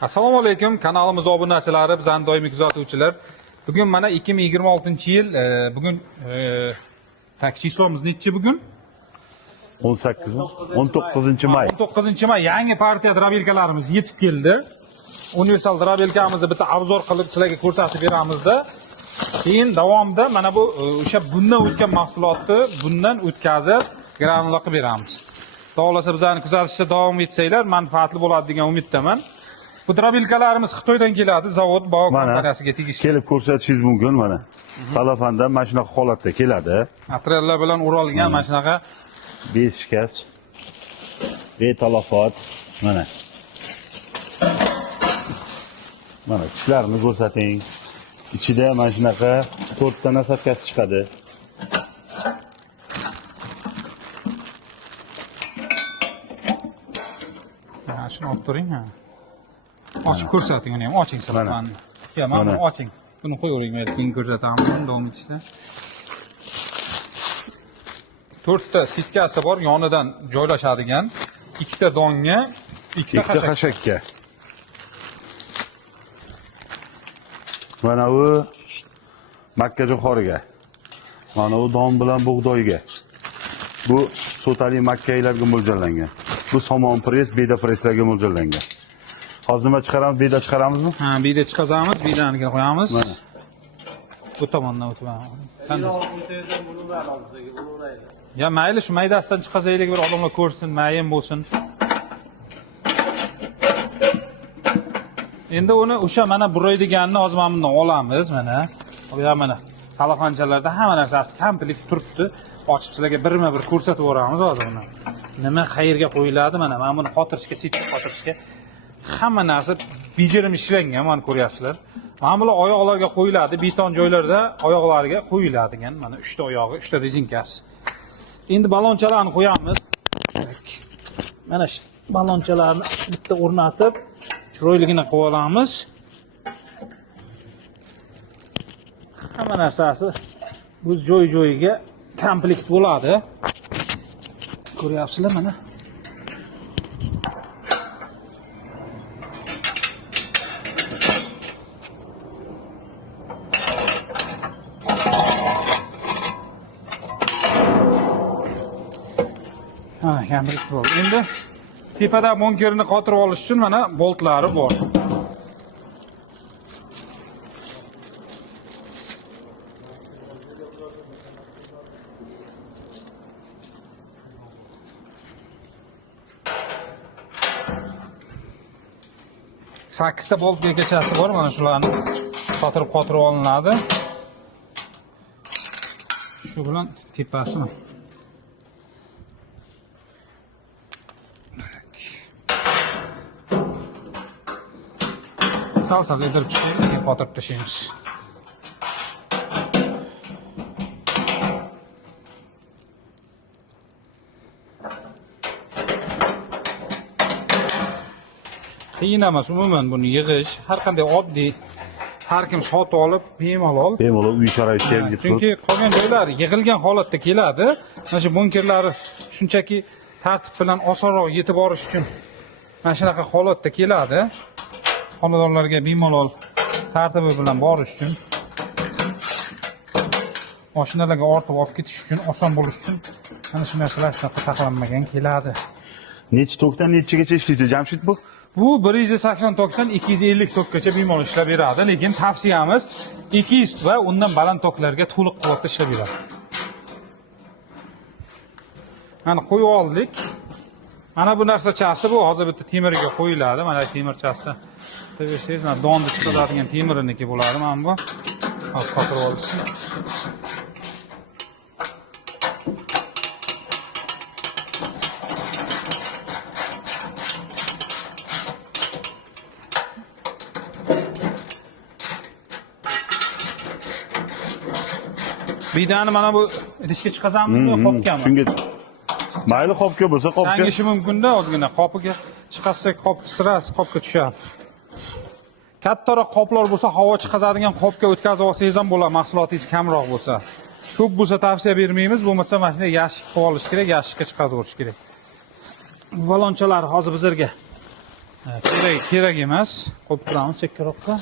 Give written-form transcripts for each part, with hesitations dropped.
Assalomu alaykum, kanalimiz obunachilari, bizning doimiy kuzatuvchilar. Bugun mana 2026-yil, bugun tak chislomiz nechi bugun? 18 mi? 19-may. 19-may yangi partiya drabelkalarimiz yetib keldi. Universal drabelkamizni bitta obzor qilib sizlarga ko'rsatib beramizda. Keyin davomida mana bu o'sha bundan o'tgan mahsulotni bundan o'tkazib granula qilib beramiz. Xohlasa bizlarni kuzatishda davom etsanglar, manfaatli bo'ladi degan umiddaman. Bu drabelkalarimiz Xitoydan keladi, zavod Bao kompaniyasiga tegishli. Kelib ko'rsatishingiz mumkin mana. Salafanda mana shunaqa holatda keladi. Atrellar bilan o'ralgan mana shunaqa Beshikaz. Betalafot mana. Mana tishlarini ko'rsating. Ichida mana shunaqa 4 ta nasatkasi chiqadi. Mana shuni olib turing ha. Ochib ko'rsating uni ham, oching salafani. Ya, mana buni oching. Buni qo'yavering, men keyin ko'rsatamiz, davom etishda. 4 ta sitkasi bor, yonidan joylashadigan, 2 ta donga, 2 ta xashakka. Mana bu Makka jo'xoriga. Mana bu don bilan bug'doyga. Bu sotali makkaylarga mo'ljallangan. Bu somon press, beda presslarga mo'ljallangan. Hozir nima chiqaramiz, beda chiqaramizmi? Ha, beda chiqazamiz, bedaniga qo'yamiz. Mana. Bu tomondan o'tib qanday? Ya mayli, shu maydasidan chiqazaylik, bir odamlar ko'rsin, mayin bo'lsin. Endi uni o'sha mana buraydiganni hozir mana bundan olamiz, mana. Ya mana salafanchalarda hamma narsasi komplekt turibdi. Ochib sizlarga birma-bir ko'rsatib o'ramiz hozir uni. Nima qayerga qo'yiladi, mana buni qotirishga, sichib qotirishga hamma narsa bejirim ishlangan, mana ko'ryapsizlar. Mana bular oyoqlarga qo'yiladi, beton joylarda oyoqlariga qo'yiladigan, mana 3 ta oyog'i, 3 ta rezinkasi. Endi balonchalarni qo'yamiz. Mana shu balonchalarni bitta o'rnatib, chiroyligini qilib olamiz. Hamma narsasi o'z joy-joyiga komplekt bo'ladi. Ko'ryapsizlar mana. Ha, komplekt bo'ldi. Endi tepada bunkerni qotirib olish uchun mana boltlari bor. Sakkizta bolt begachasi bor, mana shularni qotirib olinadi. Shu bilan tepasi mana. Sal yedirib chiqamiz, keyin qotirib tashlaymiz. Qiyin emas umuman buni yig'ish, har qanday oddiy, har kim sotib olib bemalol. Uy sharoitida ham Chunki qolgan joylar yig'ilgan holatda keladi. Mana shu bunkerlari shunchaki tartib bilan osonroq yetib borish uchun mana shunaqa holatda keladi. Xonadonlarga bemalol tartibi bilan borish uchun, mashinalarga ortib olib ketish uchun, oson bo'lish uchun mana shu narsalar shunaqa taxlanmagan keladi. Necha tokdan nechigacha ishlaysiz, Jamshid bu? Bu 180 tokdan 250 tokkacha bemalol ishlab beradi, lekin tavsiyamiz 200 va undan baland toklarga to'liq quvvatda ishlab beradi. Mana qo'yib oldik. Mana bu narsachasi bu hozir bitta temirga qo'yiladi. Mana temirchasi. Tabiiysiz, mana donni chiqaradigan temiriniki bo'ladi mana bu. Hozir qotirib olishsin. Bedani mana bu idishga chiqazamizmi, qopgami? Shunga mayli qopga bo'lsa qopga. Yangishi mumkin-da, ozgina qopiga chiqarsak qop sirasi qopga tushadi. Kattaroq qoplar bo'lsa, havo chiqazadigan qopga o'tkazib olsangiz ham bo'ladi, mahsulotingiz kamroq bo'lsa. Ko'p bo'lsa tavsiya bermaymiz, bo'lmasa mana shunday yashik qilib olish kerak, yashikka chiqazib olish kerak. Balonchalar hozir bizlarga Kerak emas. Qo'yib turamiz chekkaroqqa.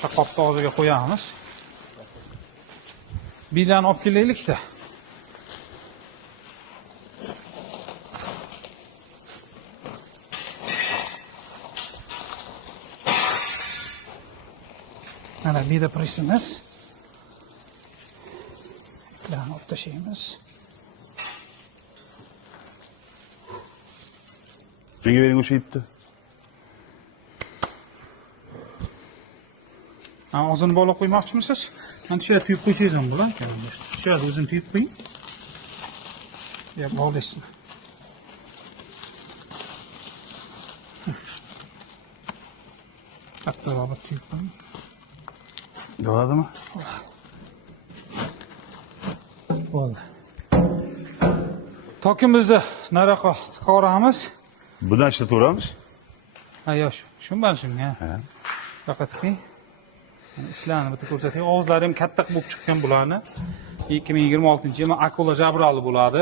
Shaqqoqni og'ziga qo'yamiz. Bilani olib kelaylik-da. Mana bida presimiz. Bilani olib tashlaymiz. Menga bering o'sha ipni. Og'zini bog'lab qo'ymoqchimisiz? Mana shu yerga tuyib qo'ysangiz ham bo'ladi. Shu yerga o'zini tuyib qo'ying. Ya bog'laysizmi? Kattaroq tuyib qo'ying. Bo'ladimi? Bo'ldi. Tokimizni nariyoqqa chiqaramiz. Bundan ishlataveramiz. Ha, yo'q, shu mana shunga. Ha. Faqat qiling. Ishlarni bitta ko'rsating. Og'izlari ham katta bo'lib chiqqan bularni. 2026-yil akula jabrali bo'ladi.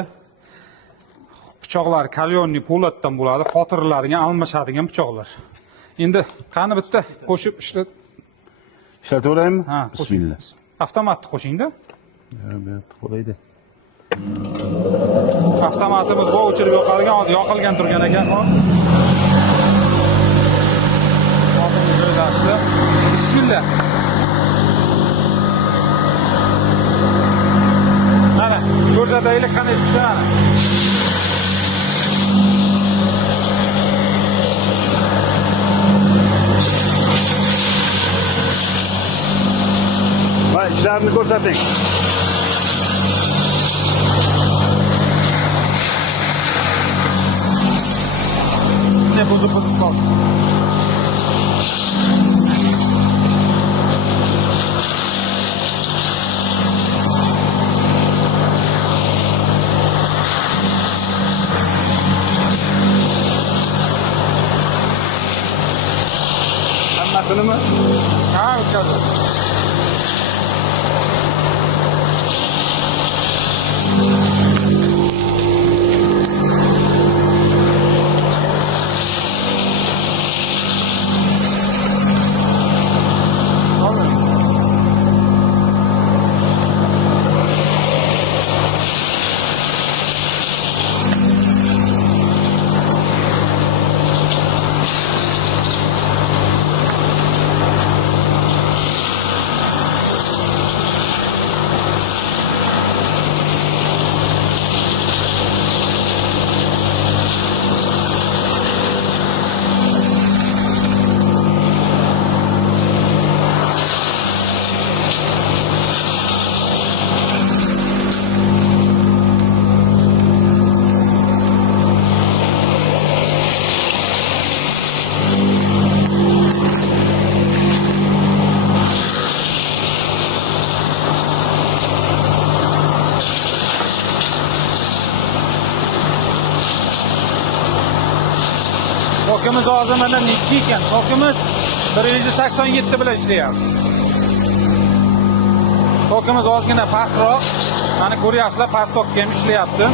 Pichoqlar kalyonli po'latdan bo'ladi. Xotirlarga almashadigan pichoqlar. Endi qani bitta qo'shib Ishlataveraymi? Ha, Bismillah. Avtomatni qo'shing-da. Bu qo'laydi. Avtomatimiz bu o'chirib yoqilgan, hozir yoqilgan turgan ekan. Bismillah. Mana, ko'rsataylik qanday chiqishini. Va ishlarini ko'rsating. Ne bozuk qoldi. Hammasini Ha, o'tkazdim. Tokimiz hozir mana necha ekan? Tokimiz 187 bilan ishlayapti. Tokimiz ozgina pastroq. Mana ko'ryapsizlar, past tokka ham ishlayapti.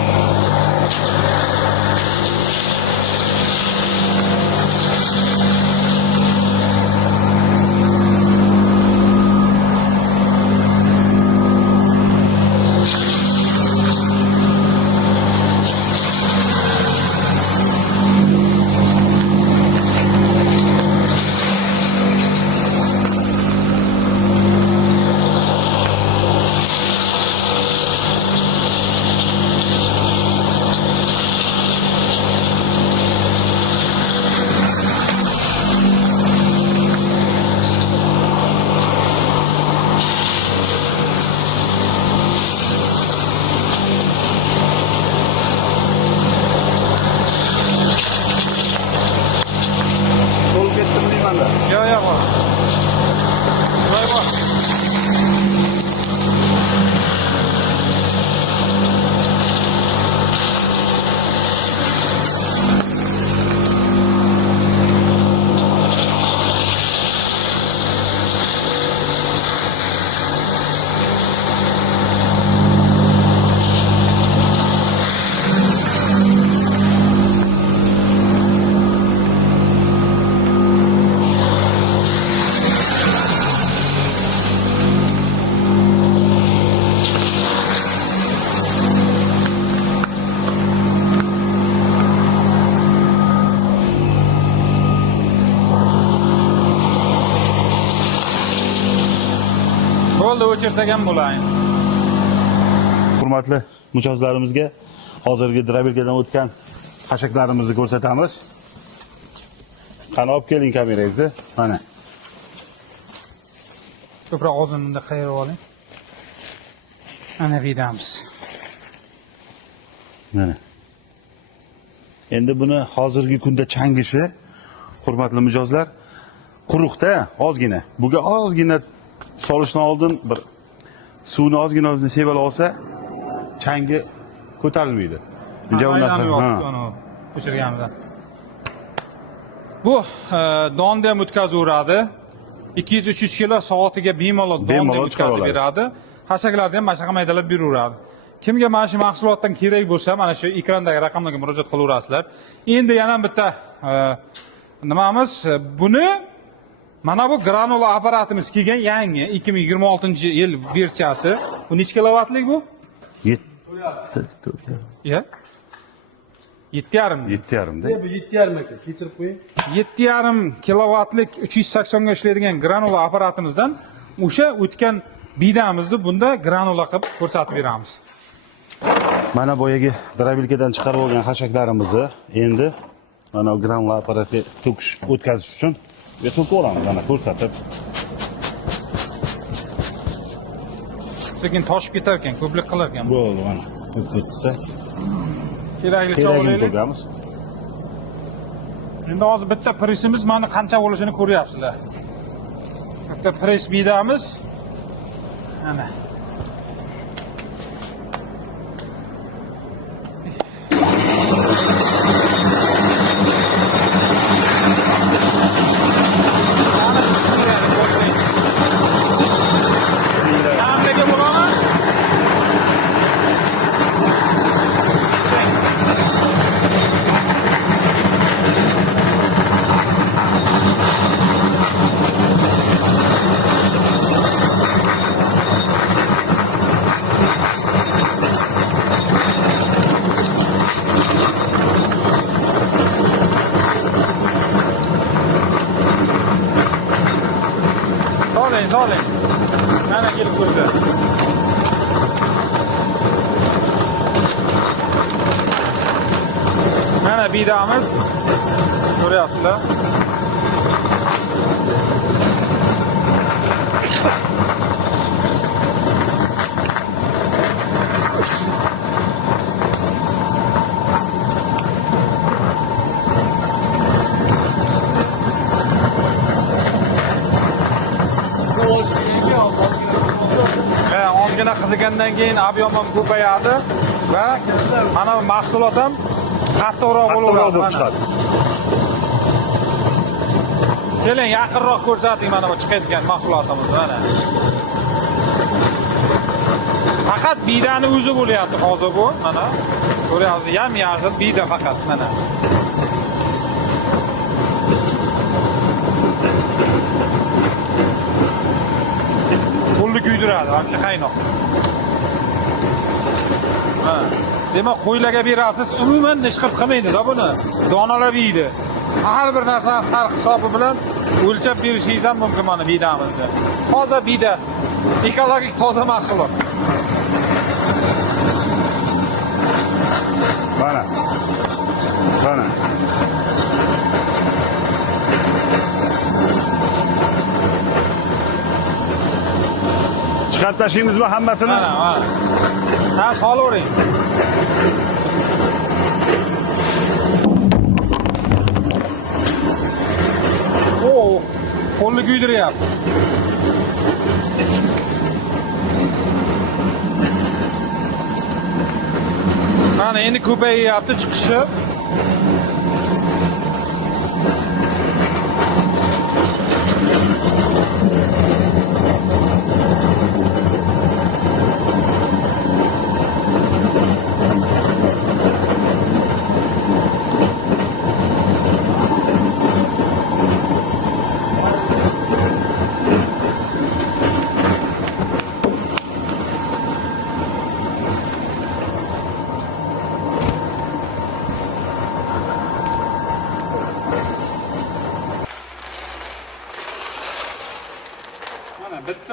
yo'lda o'chirsak ham bo'ladi. Hurmatli mijozlarimizga hozirgi drabilkadan o'tgan xashaklarimizni ko'rsatamiz. Qani olib keling kamerangizni. Mana. Ko'proq og'zimni qayirib oling. Mana vidamiz. Mana. Endi buni hozirgi kunda changishi, hurmatli mijozlar, quruqda ozgina. Buga ozgina solishdan oldin bir suvni ozgina sevib olsa, changi ko'tarilmaydi. O'chirganimizdan. Bu donni ham o'tkazaveradi. 200-300 kilo soatiga bemalol donni o'tkazib beradi. Hashaklarni ham mashqa maydalab beraveradi. Kimga mana shu mahsulotdan kerak bo'lsa, mana shu ekrandagi raqamlarga murojaat qilaverasizlar. Endi yana bitta nimamiz, buni mana bu granula apparatimiz kelgan yangi 2026-yil versiyasi. Bu necha kilovatlik bu? 7. Ya? 7,5. 7,5 da. Bu 7,5 aka, kechirib qo'ying. 7,5 kilovatlik 380 ga ishlaydigan granula apparatimizdan o'sha o'tgan bidamizni bunda granula qilib ko'rsatib beramiz. Mana boyagi drabilkadan chiqarib olgan xashaklarimizni endi mana granula apparatga to'kish o'tkazish uchun bu to'kib olamiz, mana ko'rsatib. Sekin toshib ketar ekan, ko'plik qilar ekan. Bo'ldi, mana. O'tkazsa. Keraklicha olaylik. Endi hozir bitta presimiz mana qancha bo'lishini ko'ryapsizlar. Bitta pres bidamiz. Mana. Soling. Mana kelib ko'rsa. Mana bidamiz. Ko'ryapsizlar. Ozgina qizigandan keyin ob'yom ham ko'payadi va mana bu mahsulot ham qattiqroq bo'laveradi. Keling, yaqinroq ko'rsating mana bu chiqayotgan mahsulotimizni mana. Faqat bidani o'zi bo'lyapti hozir bu, mana. Ko'ryapsiz, yam-yashil bida faqat mana. Qo'lni kuydiradi, hamsha qaynoq. Ha. Demak, qo'ylarga berasiz, umuman nishqib qilmaydi-da buni. Donalar yeydi. Har bir narsani sarf hisobi bilan o'lchab berishingiz ham mumkin mana bidamizni. Toza bida, ekologik toza mahsulot. Mana. Mana. Chiqarib tashlaymizmi hammasini? Mana, mana. Ha, solavering. Qo'lni kuydiryapti. Mana endi ko'payyapti chiqishi.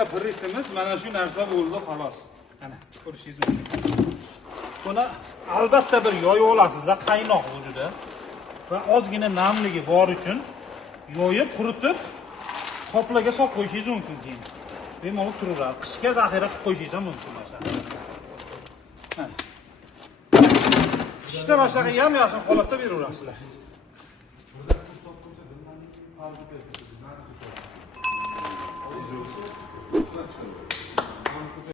bitta prisimiz mana shu narsa bo'ldi xolos. Mana ko'rishingiz mumkin. Buni albatta bir yoyib olasizlar, qaynoq bu juda. Va ozgina namligi bor uchun yoyib, quritib, qoplarga solib qo'yishingiz mumkin keyin. Bemalol turaveradi. Qishga zaxira qilib qo'yishingiz ham mumkin masalan. Qishda mana shunaqa yam-yashil holatda beraverasizlar.